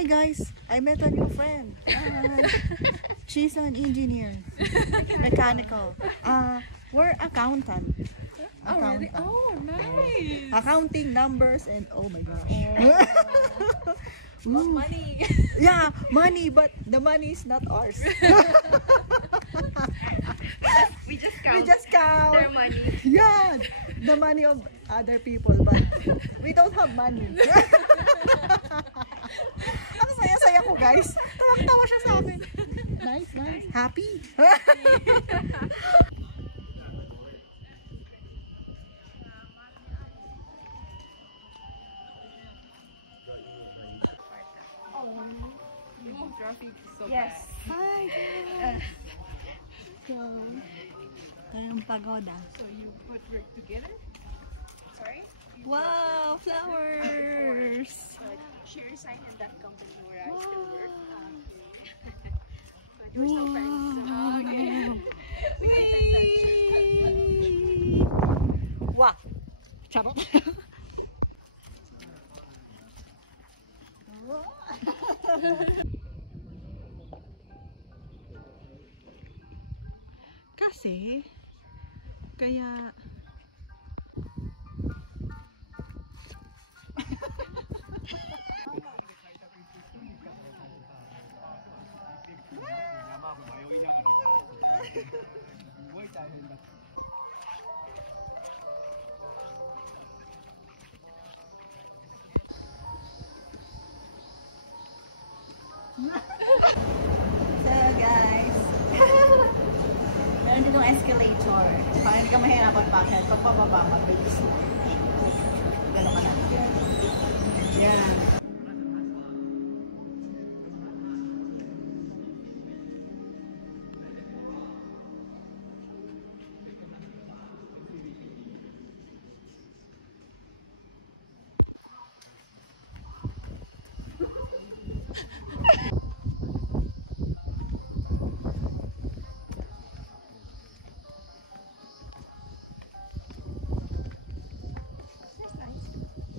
Hi guys, I met a new friend. She's an engineer, mechanical. We're accountant. Oh, really? Oh, nice. Accounting numbers and oh my gosh. Money. Yeah, money, but the money is not ours. We just We just count. their money. Yeah, the money of other people, but we don't have money. Ang saya-saya ko, guys. Tawang-tawa siya sa akin. Nice, nice. Happy. Traffic is so Yes. Hi, guys. So, ngayong pagoda. So you put work together? Sorry? Wow, flowers. She resigned in that company where I Wow. still work. But we're still friends. Okay. We keep in touch. Wow. Charot. Kasi, kaya So guys, meron ditong escalator. Para hindi ka mahirapan bakit. Pag pababa, mabilis. Gano'n ka na. Yan.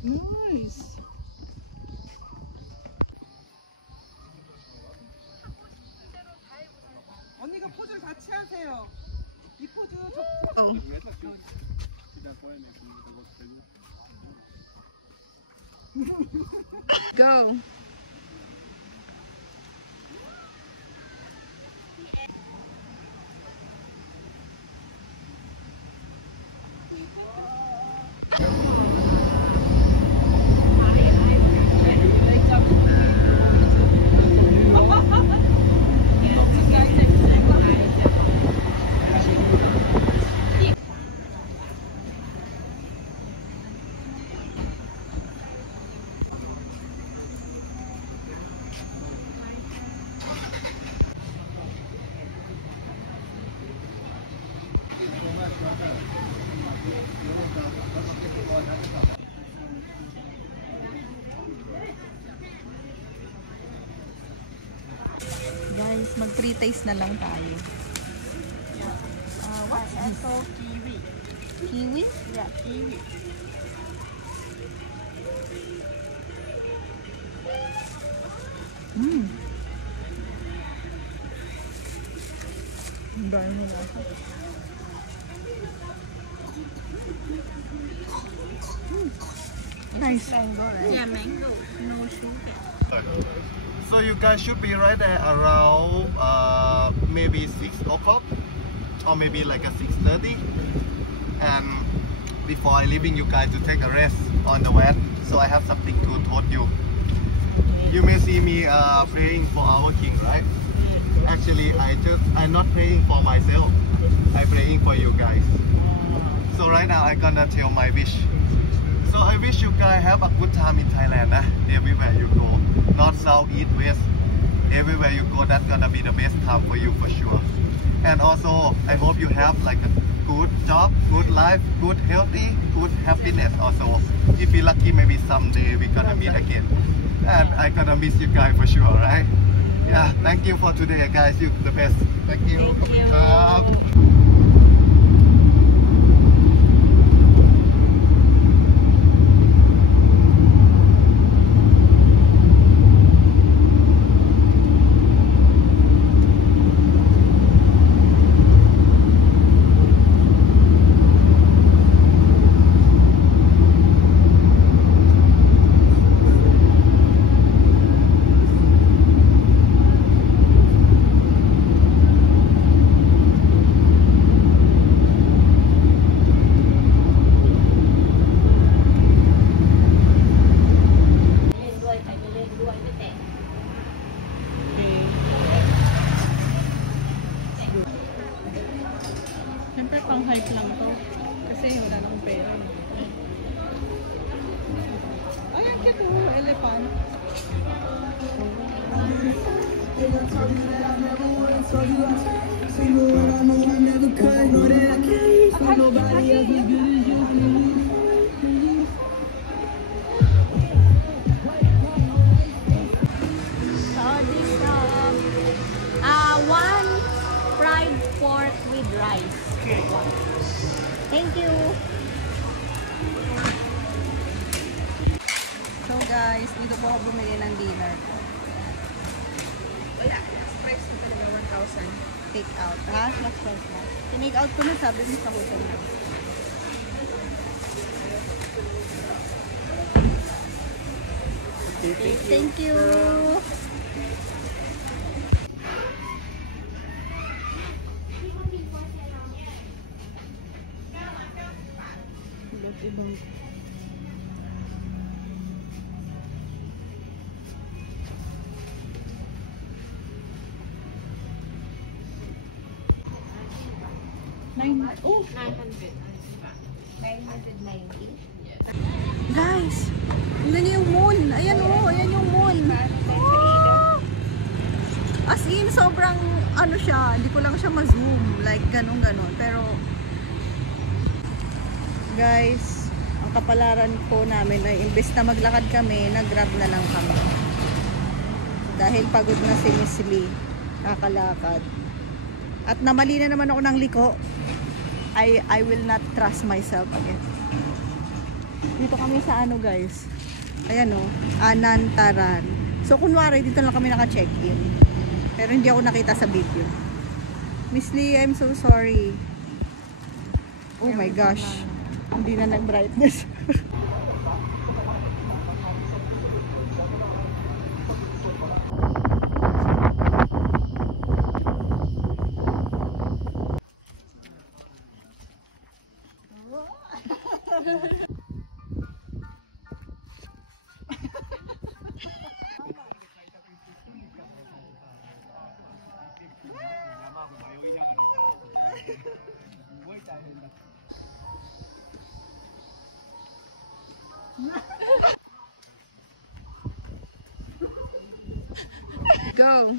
Nice. 언니가 포즈를 같이 하세요. 이 포즈 저 Oh. Go. Guys, mag-pre-taste na lang tayo. What's Echo Kiwi? Kiwi? Yeah, kiwi. Mmm. Ang dami mo na. Nice. Mango, right? Yeah, mango. No sugar. So you guys should be right there around maybe 6 o'clock or maybe like a 6:30. And before I leaving you guys to take a rest on the van, so I have something to told you. You may see me praying for our king, right? Actually, I'm not praying for myself. I'm praying for you guys. So right now I'm gonna tell my wish. So I wish you guys have a good time in Thailand, everywhere you go. North, south, east, west. Everywhere you go, that's gonna be the best time for you for sure. And also, I hope you have like a good job, good life, good healthy, good happiness also. If you're lucky, maybe someday we're gonna meet again. And I'm gonna miss you guys for sure, right? Yeah, thank you for today, guys. You're the best. Thank you. Thank you. wala na akong pera. Ay, ang cute oh, elephant. So this one fried pork with rice. Thank you. So guys, dito po ako bumili ng dinner ko. Wala. Price ko talaga 1,000. Take out. Ha? Last price na. Tinake out ko na, sabi mo sa hotel na. Okay, thank you. Iba't ibang Oh, 900. 990. guys, tingnan niyo yung moon. Ayan oh, ayan yung moon. Oh! As in, sobrang ano siya, hindi ko lang siya ma-zoom. Like, ganun-ganon. Pero, guys, ang kapalaran po namin ay imbes na maglakad kami, nag-grab na lang kami. Dahil pagod na si Miss Lee, kakalakad. At namali na naman ako ng liko. I will not trust myself again. Dito kami sa ano guys. Ayan o, Anantaran. So kunwari dito lang kami naka-check-in. Pero hindi ako nakita sa video. Miss Lee, I'm so sorry. Oh my gosh. Hindi na nag-brightness. Go.